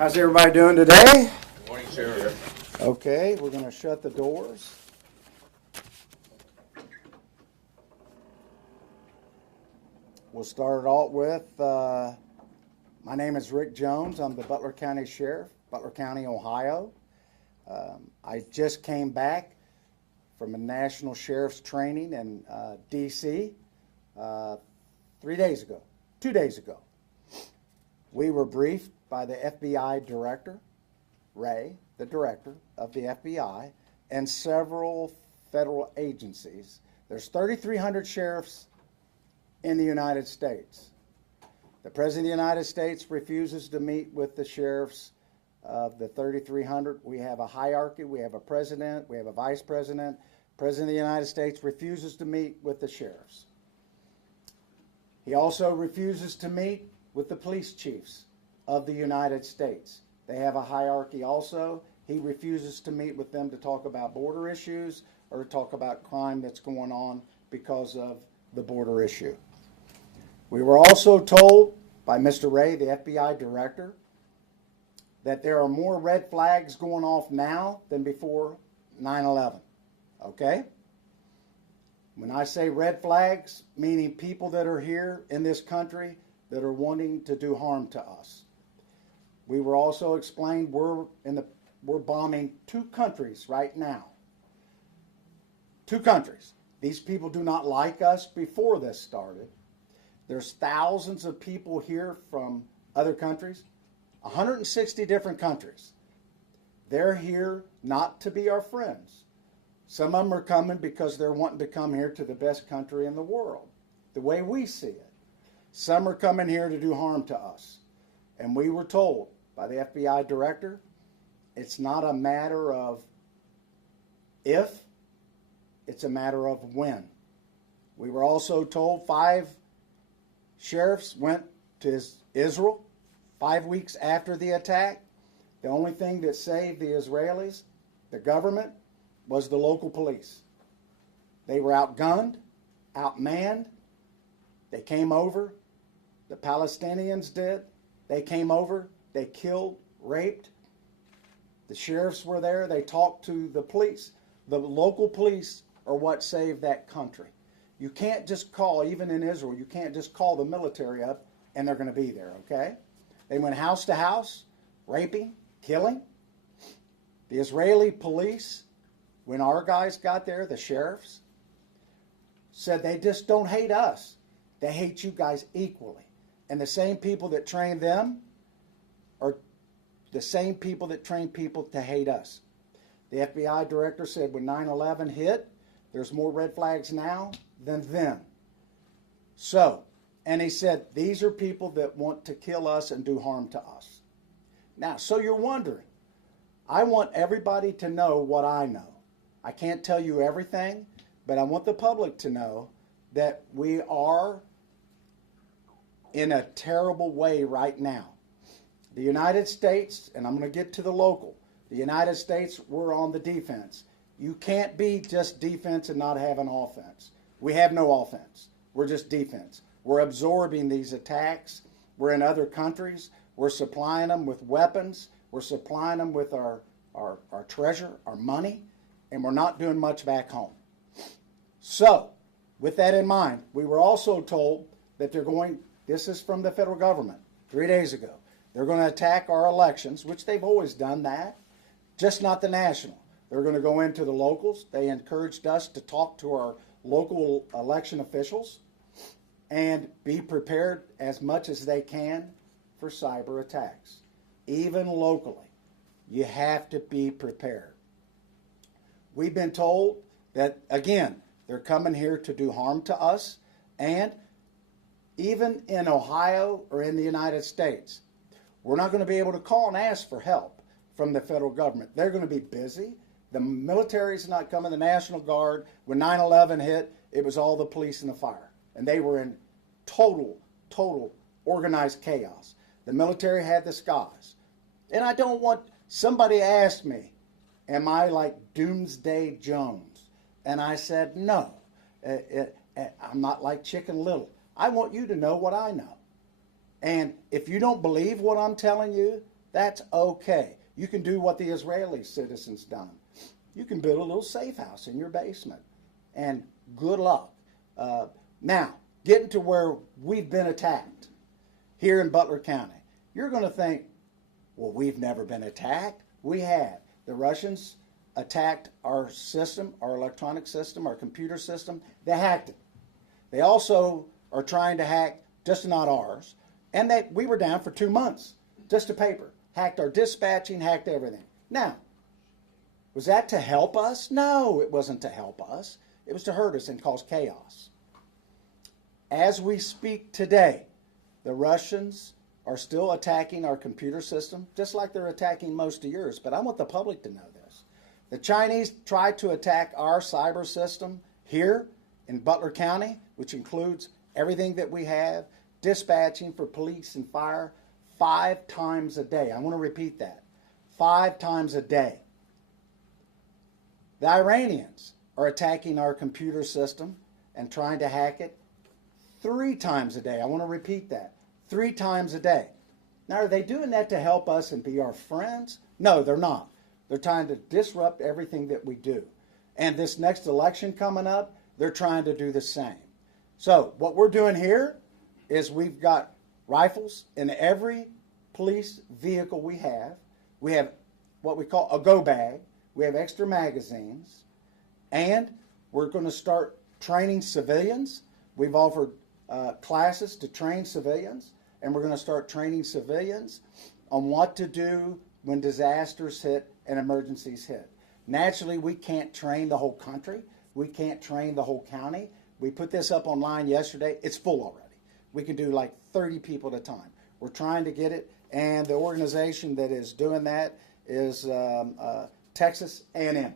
How's everybody doing today? Good morning, sir. Okay, we're going to shut the doors. We'll start it all with, my name is Rick Jones. I'm the Butler County Sheriff, Butler County, Ohio. I just came back from a national sheriff's training in D.C. 2 days ago. We were briefed by the FBI director, Ray, the director of the FBI, and several federal agencies. There's 3,300 sheriffs in the United States. The President of the United States refuses to meet with the sheriffs of the 3,300. We have a hierarchy. We have a president. We have a vice president. President of the United States refuses to meet with the sheriffs. He also refuses to meet with the police chiefs of the United States. They have a hierarchy also. He refuses to meet with them to talk about border issues or to talk about crime that's going on because of the border issue. We were also told by Mr. Ray, the FBI director, that there are more red flags going off now than before 9/11. Okay? When I say red flags, meaning people that are here in this country that are wanting to do harm to us. We were also explained we're bombing 2 countries right now. 2 countries. These people do not like us before this started. There's thousands of people here from other countries, 160 different countries. They're here not to be our friends. Some of them are coming because they're wanting to come here to the best country in the world, the way we see it. Some are coming here to do harm to us. And we were told by the FBI director, it's not a matter of if, it's a matter of when. We were also told 5 sheriffs went to Israel 5 weeks after the attack. The only thing that saved the Israelis, the government, was the local police. They were outgunned, outmanned. They came over. The Palestinians did. They came over. They killed, raped. The sheriffs were there. They talked to the police. The local police are what saved that country. You can't just call, even in Israel, you can't just call the military up and they're going to be there, okay? They went house to house, raping, killing. The Israeli police, when our guys got there, the sheriffs, said they just don't hate us. They hate you guys equally. And the same people that train them are the same people that train people to hate us. The FBI director said when 9/11 hit, there's more red flags now than then. So, and he said, these are people that want to kill us and do harm to us. Now, so you're wondering, I want everybody to know what I know. I can't tell you everything, but I want the public to know that we are in a terrible way right now. The United States, and I'm going to get to the local, the United States, we're on the defense. You can't be just defense and not have an offense. We have no offense. We're just defense. We're absorbing these attacks. We're in other countries. We're supplying them with weapons. We're supplying them with our treasure, our money, and we're not doing much back home. So, with that in mind, we were also told that they're going, this is from the federal government 3 days ago, they're going to attack our elections, which they've always done that, just not the national. They're going to go into the locals. They encouraged us to talk to our local election officials and be prepared as much as they can for cyber attacks. Even locally, you have to be prepared. We've been told that, again, they're coming here to do harm to us, and even in Ohio or in the United States, we're not going to be able to call and ask for help from the federal government. They're going to be busy. The military's not coming, the National Guard. When 9/11 hit, it was all the police and the fire. And they were in total organized chaos. The military had the skies. And I don't want, somebody asked me, am I like Doomsday Jones? And I said, no, I'm not like Chicken Little. I want you to know what I know. And if you don't believe what I'm telling you, That's okay. You can do what the Israeli citizens done. You can build a little safe house in your basement, and good luck. Now, getting to where we've been attacked here in Butler County, you're going to think, well, we've never been attacked. We have. The Russians attacked our system, our electronic system, our computer system. They hacked it. They also are trying to hack, just not ours, and we were down for 2 months, just a paper. Hacked our dispatching, hacked everything. Now, was that to help us? No, it wasn't to help us. It was to hurt us and cause chaos. As we speak today, the Russians are still attacking our computer system, just like they're attacking most of yours. But I want the public to know this. The Chinese tried to attack our cyber system here in Butler County, which includes everything that we have, dispatching for police and fire, 5 times a day. I want to repeat that. 5 times a day. The Iranians are attacking our computer system and trying to hack it 3 times a day. I want to repeat that. 3 times a day. Now, are they doing that to help us and be our friends? No, they're not. They're trying to disrupt everything that we do. And this next election coming up, they're trying to do the same. So what we're doing here is we've got rifles in every police vehicle we have. We have what we call a go bag. We have extra magazines. And we're going to start training civilians. We've offered classes to train civilians. And we're going to start training civilians on what to do when disasters hit and emergencies hit. Naturally, we can't train the whole country. We can't train the whole county. We put this up online yesterday. It's full already. We can do like 30 people at a time. We're trying to get it, and the organization that is doing that is Texas A&M.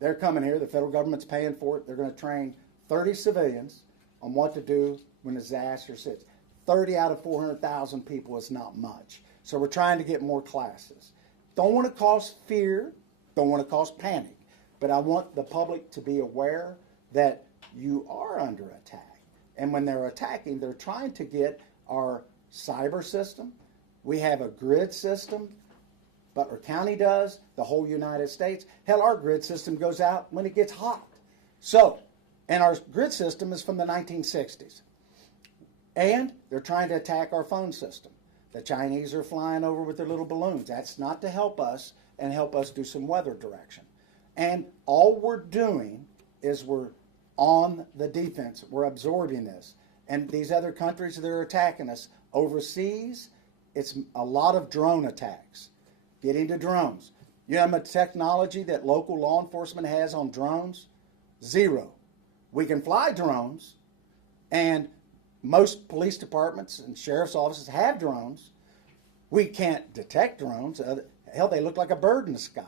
They're coming here. The federal government's paying for it. They're going to train 30 civilians on what to do when disasters hit. 30 out of 400,000 people is not much. So we're trying to get more classes. Don't want to cause fear. Don't want to cause panic. But I want the public to be aware that you are under attack. And when they're attacking, they're trying to get our cyber system. We have a grid system. Butler County does, the whole United States. Hell, our grid system goes out when it gets hot. So, and our grid system is from the 1960s. And they're trying to attack our phone system. The Chinese are flying over with their little balloons. That's not to help us and help us do some weather direction. And all we're doing is we're on the defense. We're absorbing this. And these other countries that are attacking us overseas, it's a lot of drone attacks. Get into drones. You know the technology that local law enforcement has on drones? 0. We can fly drones, and most police departments and sheriff's offices have drones. We can't detect drones. Hell, they look like a bird in the sky.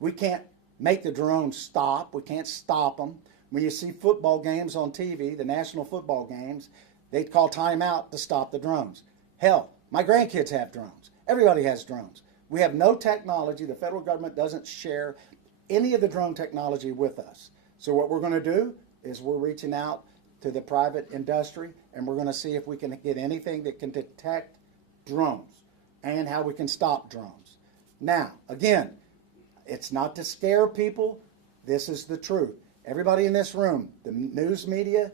We can't make the drones stop. We can't stop them. When you see football games on TV, the national football games, they call timeout to stop the drones. Hell, my grandkids have drones. Everybody has drones. We have no technology. The federal government doesn't share any of the drone technology with us. So what we're going to do is we're reaching out to the private industry, and we're going to see if we can get anything that can detect drones and how we can stop drones. Now, again, it's not to scare people. This is the truth. Everybody in this room, the news media,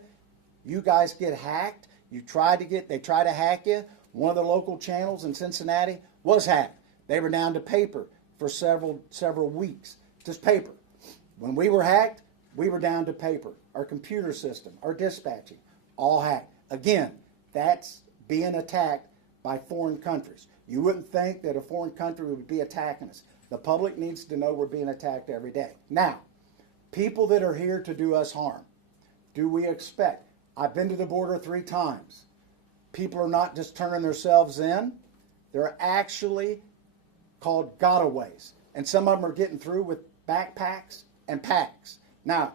you guys get hacked. They try to hack you. One of the local channels in Cincinnati was hacked. They were down to paper for several weeks, just paper. When we were hacked, we were down to paper. Our computer system, our dispatching, all hacked. Again, that's being attacked by foreign countries. You wouldn't think that a foreign country would be attacking us. The public needs to know we're being attacked every day. Now, people that are here to do us harm, do we expect? I've been to the border 3 times. People are not just turning themselves in. They're actually called gotaways. And some of them are getting through with backpacks and packs. Now,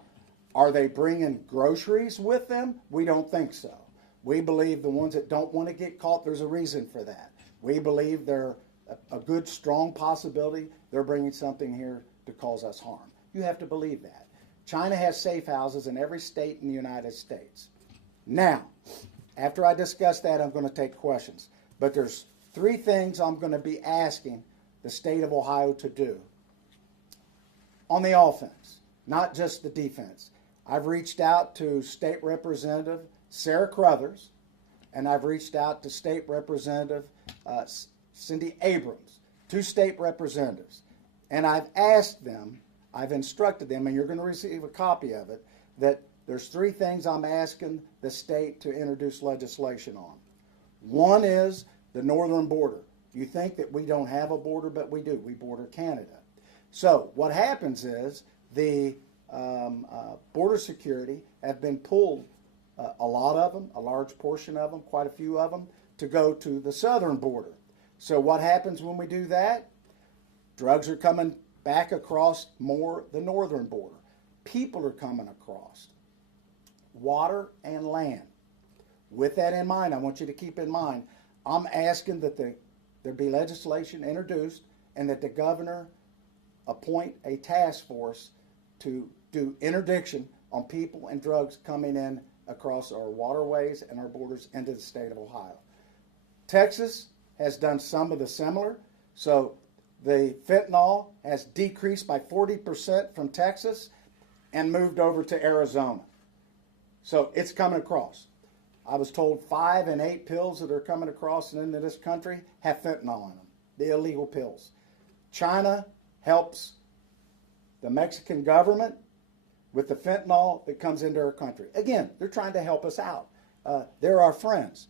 are they bringing groceries with them? We don't think so. We believe the ones that don't want to get caught, there's a reason for that. We believe they're a good, strong possibility they're bringing something here to cause us harm. You have to believe that. China has safe houses in every state in the United States. Now, after I discuss that, I'm going to take questions. But there's three things I'm going to be asking the state of Ohio to do on the offense, not just the defense. I've reached out to State Representative Sarah Crothers, and I've reached out to State Representative Cindy Abrams, two state representatives. And I've asked them, I've instructed them, and you're going to receive a copy of it, that there's three things I'm asking the state to introduce legislation on. One is the northern border. You think that we don't have a border, but we do. We border Canada. So what happens is the border security have been pulled, a lot of them, a large portion of them, quite a few of them, to go to the southern border. So what happens when we do that? Drugs are coming back across more the northern border. People are coming across. Water and land. With that in mind, I want you to keep in mind, I'm asking that there be legislation introduced and that the governor appoint a task force to do interdiction on people and drugs coming in across our waterways and our borders into the state of Ohio. Texas has done some of the similar. So the fentanyl has decreased by 40% from Texas and moved over to Arizona. So it's coming across. I was told 5 and 8 pills that are coming across and into this country have fentanyl in them, the illegal pills. China helps the Mexican government with the fentanyl that comes into our country. Again, they're trying to help us out. They're our friends.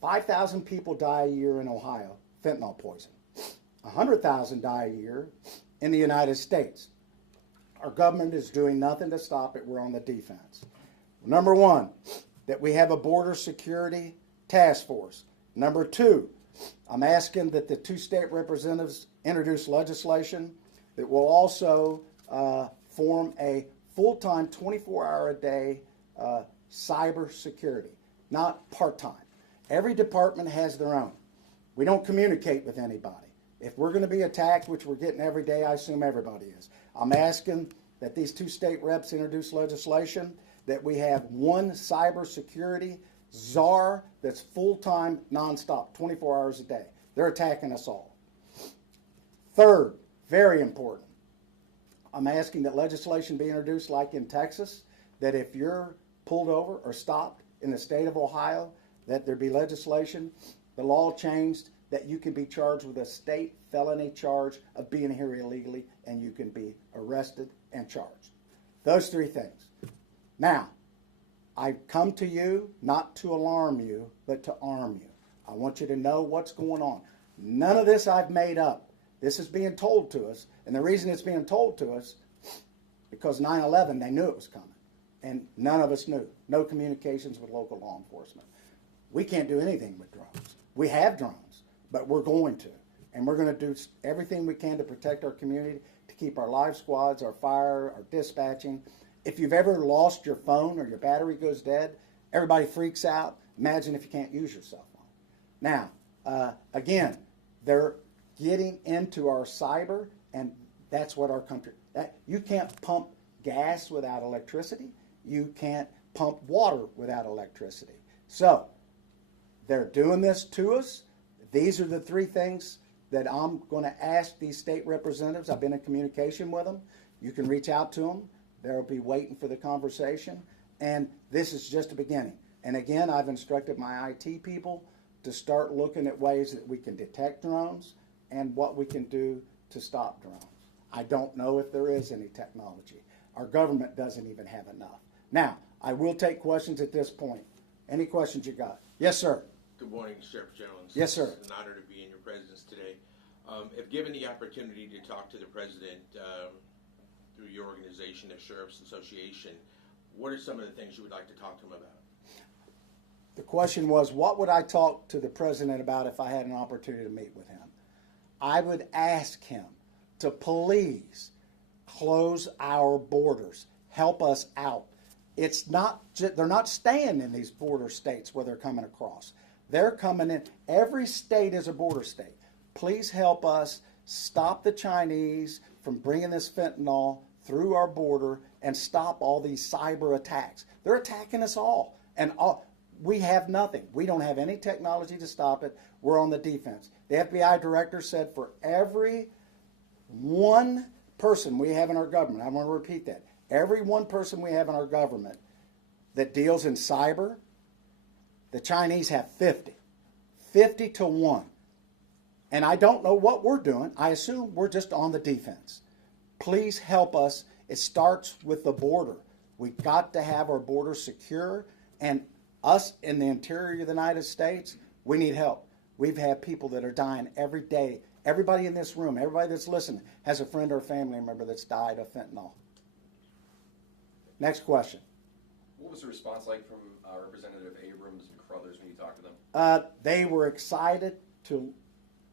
5,000 people die a year in Ohio, fentanyl poison. 100,000 die a year in the United States. Our government is doing nothing to stop it. We're on the defense. Number one, that we have a border security task force. Number two, I'm asking that the two state representatives introduce legislation that will also form a full-time, 24-hour-a-day cyber security, not part-time. Every department has their own. We don't communicate with anybody. If we're going to be attacked, which we're getting every day, I assume everybody is. I'm asking that these two state reps introduce legislation that we have one cybersecurity czar that's full-time, nonstop, 24 hours a day. They're attacking us all. Third, very important, I'm asking that legislation be introduced like in Texas, that if you're pulled over or stopped in the state of Ohio, that there be legislation, the law changed, that you can be charged with a state felony charge of being here illegally, and you can be arrested and charged. Those three things. Now, I come to you not to alarm you, but to arm you. I want you to know what's going on. None of this I've made up. This is being told to us, and the reason it's being told to us, because 9/11, they knew it was coming, and none of us knew. No communications with local law enforcement. We can't do anything with drones. We have drones, but we're going to, and we're going to do everything we can to protect our community, to keep our live squads, our fire, our dispatching. If you've ever lost your phone or your battery goes dead, everybody freaks out. Imagine if you can't use your cell phone. Now, again, they're getting into our cyber, and that's what our country, you can't pump gas without electricity. You can't pump water without electricity. So they're doing this to us. These are the three things that I'm going to ask these state representatives. I've been in communication with them. You can reach out to them. They'll be waiting for the conversation. And this is just a beginning. And again, I've instructed my IT people to start looking at ways that we can detect drones and what we can do to stop drones. I don't know if there is any technology. Our government doesn't even have enough. Now, I will take questions at this point. Any questions you got? Yes, sir. Good morning, Sheriff Jones. Yes, sir. It's an honor to be in your presence today. If given the opportunity to talk to the president through your organization, the Sheriff's Association, what are some of the things you would like to talk to him about? The question was, what would I talk to the president about if I had an opportunity to meet with him? I would ask him to please close our borders, help us out. It's not, they're not staying in these border states where they're coming across. They're coming in. Every state is a border state. Please help us stop the Chinese from bringing this fentanyl through our border and stop all these cyber attacks. They're attacking us all. And we have nothing. We don't have any technology to stop it. We're on the defense. The FBI director said for every one person we have in our government, I want to repeat that, every one person we have in our government that deals in cyber, the Chinese have 50. 50 to 1. And I don't know what we're doing. I assume we're just on the defense. Please help us. It starts with the border. We've got to have our border secure. And us in the interior of the United States, we need help. We've had people that are dying every day. Everybody in this room, everybody that's listening, has a friend or a family member that's died of fentanyl. Next question. What was the response like from Representative Abrams and Crothers when you talked to them? They were excited to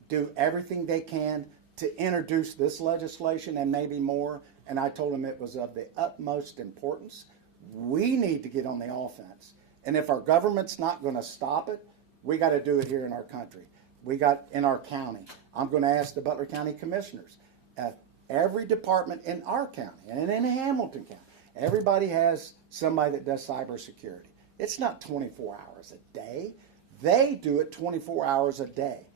do everything they can to introduce this legislation and maybe more. And I told them it was of the utmost importance. We need to get on the offense. And if our government's not going to stop it, we got to do it here in our country. We got in our county. I'm going to ask the Butler County Commissioners. Every department in our county and in Hamilton County, everybody has somebody that does cybersecurity. It's not 24 hours a day. They do it 24 hours a day.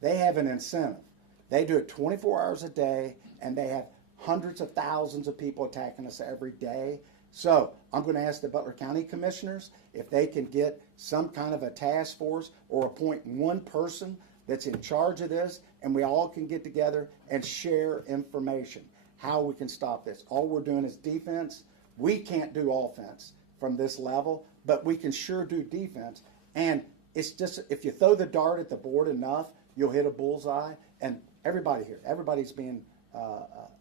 They have an incentive. They do it 24 hours a day, and they have hundreds of thousands of people attacking us every day. So I'm going to ask the Butler County Commissioners if they can get some kind of a task force or appoint one person that's in charge of this, and we all can get together and share information, how we can stop this. All we're doing is defense. We can't do offense from this level, but we can sure do defense. And it's just, if you throw the dart at the board enough, you'll hit a bullseye. And everybody here, everybody's being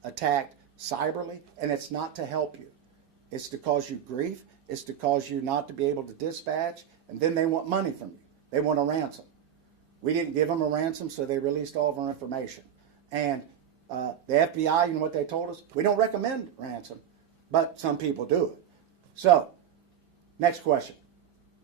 attacked cyberly, and it's not to help you. It's to cause you grief. It's to cause you not to be able to dispatch, and then they want money from you. They want a ransom. We didn't give them a ransom, so they released all of our information. And the FBI, you know what they told us? We don't recommend ransom, but some people do it. So, next question.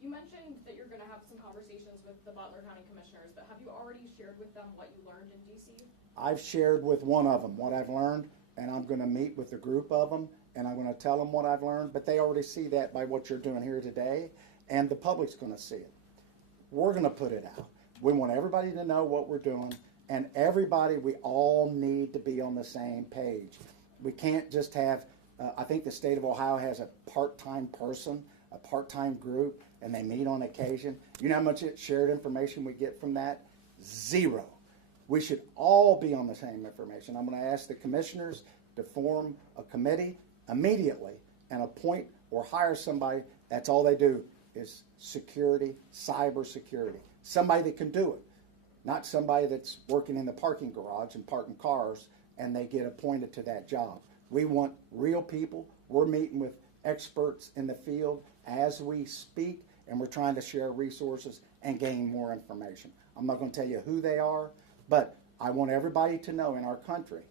You mentioned that you're going to have some conversations with the Butler County Commissioners, but have you already shared with them what you learned in D.C.? I've shared with one of them what I've learned, and I'm going to meet with a group of them, and I'm going to tell them what I've learned, but they already see that by what you're doing here today, and the public's going to see it. We're going to put it out. We want everybody to know what we're doing, and everybody, we all need to be on the same page. We can't just have, I think the state of Ohio has a part-time person, a part-time group, and they meet on occasion. You know how much shared information we get from that? Zero. We should all be on the same information. I'm going to ask the commissioners to form a committee immediately and appoint or hire somebody. That's all they do is security, cyber security. Somebody that can do it, not somebody that's working in the parking garage and parking cars and they get appointed to that job. We want real people. We're meeting with experts in the field as we speak, and we're trying to share resources and gain more information. I'm not going to tell you who they are, but I want everybody to know in our country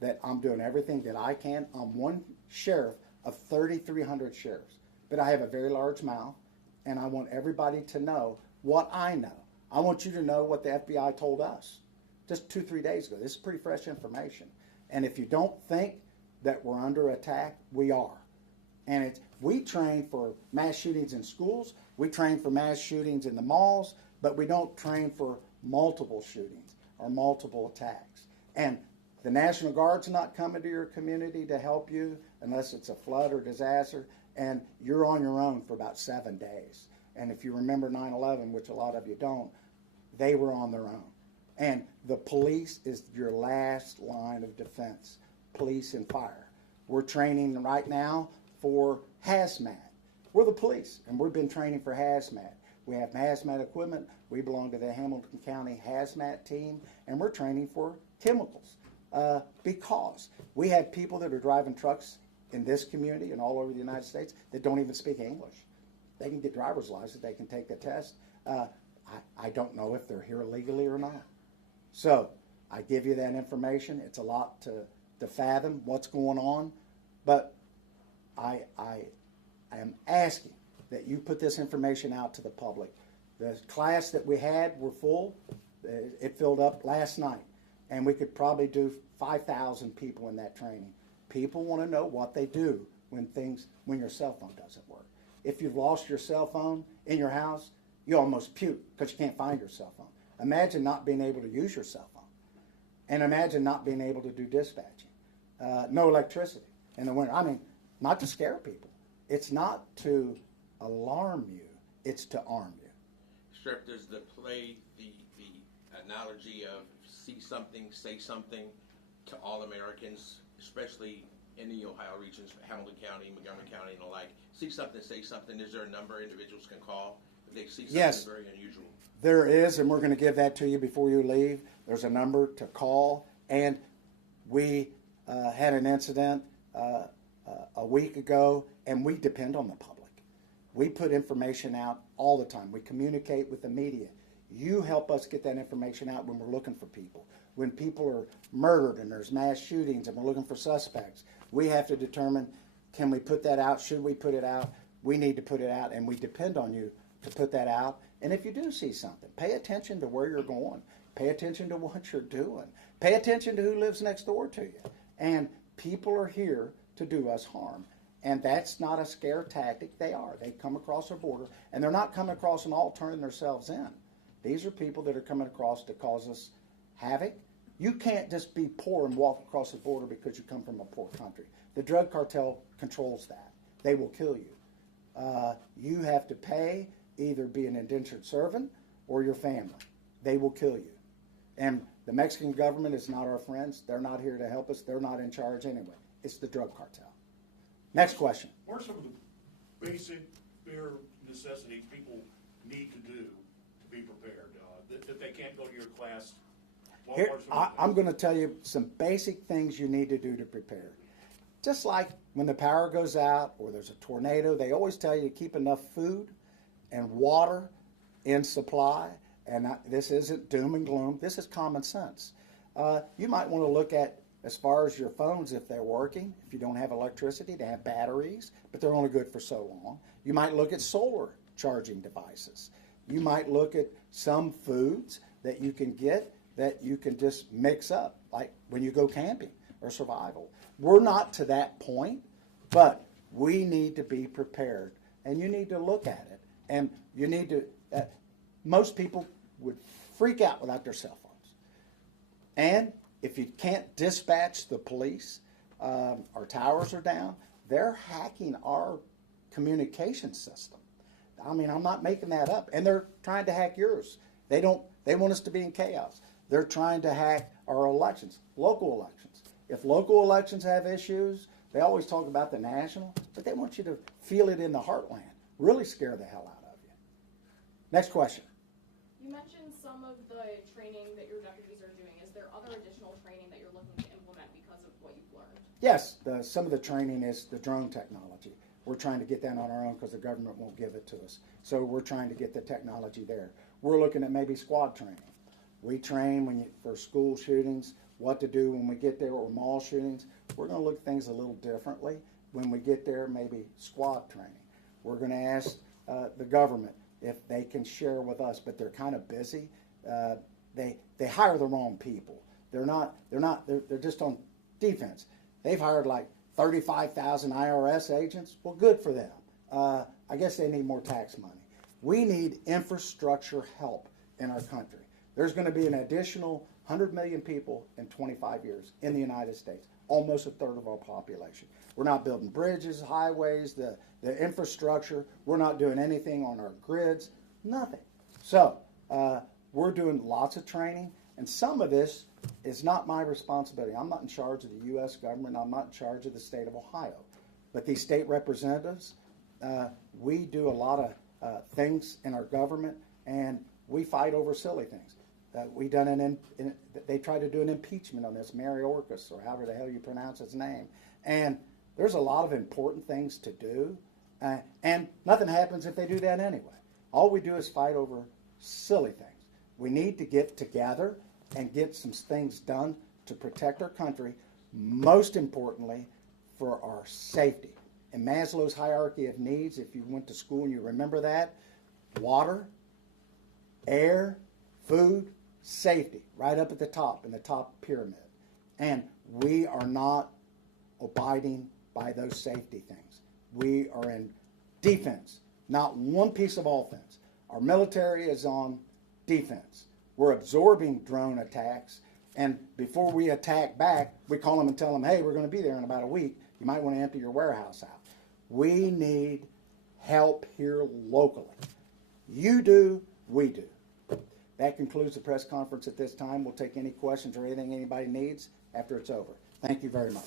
that I'm doing everything that I can. I'm one sheriff of 3,300 sheriffs, but I have a very large mouth, and I want everybody to know what I know. I want you to know what the FBI told us just 2-3 days ago. This is pretty fresh information. And if you don't think that we're under attack, we are. And we train for mass shootings in schools, we train for mass shootings in the malls, but we don't train for multiple shootings or multiple attacks. And the National Guard's not coming to your community to help you unless it's a flood or disaster, and you're on your own for about 7 days. And if you remember 9/11, which a lot of you don't, they were on their own. And the police is your last line of defense, police and fire. We're training right now for hazmat. We're the police, and we've been training for hazmat. We have hazmat equipment. We belong to the Hamilton County hazmat team, and we're training for chemicals because we have people that are driving trucks in this community and all over the United States that don't even speak English. They can get driver's license. They can take the test. I don't know if they're here legally or not. So I give you that information. It's a lot to fathom what's going on, but I am asking that you put this information out to the public. The class that we had were full. It filled up last night, and we could probably do 5,000 people in that training. People want to know what they do when your cell phone doesn't work. if you've lost your cell phone in your house, you almost puke because you can't find your cell phone. Imagine not being able to use your cell phone. And imagine not being able to do dispatching. No electricity in the winter. I mean, not to scare people. It's not to alarm you. It's to arm you. Sheriff, does the analogy of see something, say something to all Americans, especially in the Ohio regions, Hamilton County, Montgomery County, and the like, see something, say something? Is there a number individuals can call if they see something Yes. very unusual? There is, and we're going to give that to you before you leave. There's a number to call, and we had an incident a week ago, and we depend on the public. We put information out all the time. We communicate with the media. You help us get that information out when we're looking for people. When people are murdered and there's mass shootings and we're looking for suspects, we have to determine, can we put that out? Should we put it out? We need to put it out, and we depend on you to put that out. And if you do see something, pay attention to where you're going. Pay attention to what you're doing. Pay attention to who lives next door to you. And people are here to do us harm. And that's not a scare tactic. They are. They come across our border, and they're not coming across and all turning themselves in. These are people that are coming across to cause us havoc. You can't just be poor and walk across the border because you come from a poor country. The drug cartel controls that. They will kill you. You have to pay, either be an indentured servant or your family. They will kill you. And the Mexican government is not our friends. They're not here to help us. They're not in charge anyway. It's the drug cartel. Next question. What are some of the basic bare necessities people need to do to be prepared? That they can't go to your class? Here, I'm going to tell you some basic things you need to do to prepare. Just like when the power goes out or there's a tornado, they always tell you to keep enough food and water in supply. And this isn't doom and gloom. This is common sense. You might want to look at, as far as your phones, if they're working. If you don't have electricity, they have batteries, but they're only good for so long. You might look at solar charging devices. You might look at some foods that you can get that you can just mix up, like when you go camping or survival. We're not to that point, but we need to be prepared, and you need to look at it. And you need to, most people would freak out without their cell phones. And if you can't dispatch the police, our towers are down, they're hacking our communication system. I mean, I'm not making that up. And they're trying to hack yours. They want us to be in chaos. They're trying to hack our elections, local elections. If local elections have issues, they always talk about the national, but they want you to feel it in the heartland. Really scare the hell out of you. Next question. You mentioned some of the training that your deputies are doing. Is there other additional training that you're looking to implement because of what you've learned? Yes, some of the training is the drone technology. We're trying to get that on our own because the government won't give it to us. So we're trying to get the technology there. We're looking at maybe squad training. We train for school shootings, what to do when we get there, or mall shootings. We're going to look at things a little differently when we get there, maybe squad training. We're going to ask the government if they can share with us, but they're kind of busy. They hire the wrong people. They're just on defense. They've hired like 35,000 IRS agents. Well, good for them. I guess they need more tax money. We need infrastructure help in our country. There's going to be an additional 100 million people in 25 years in the United States, almost a third of our population. We're not building bridges, highways, the infrastructure. We're not doing anything on our grids, nothing. So we're doing lots of training, and some of this is not my responsibility. I'm not in charge of the U.S. government. I'm not in charge of the state of Ohio. But these state representatives, we do a lot of things in our government, and we fight over silly things. They tried to do an impeachment on this Mayorkas, or however the hell you pronounce his name. And there's a lot of important things to do, and nothing happens if they do that anyway. All we do is fight over silly things. We need to get together and get some things done to protect our country, most importantly, for our safety. In Maslow's hierarchy of needs, if you went to school and you remember that, water, air, food, safety, right up at the top, in the top pyramid. And we are not abiding by those safety things. We are in defense, not one piece of offense. Our military is on defense. We're absorbing drone attacks, and before we attack back, we call them and tell them, hey, we're going to be there in about a week. You might want to empty your warehouse out. We need help here locally. You do, we do. That concludes the press conference at this time. We'll take any questions or anything anybody needs after it's over. Thank you very much.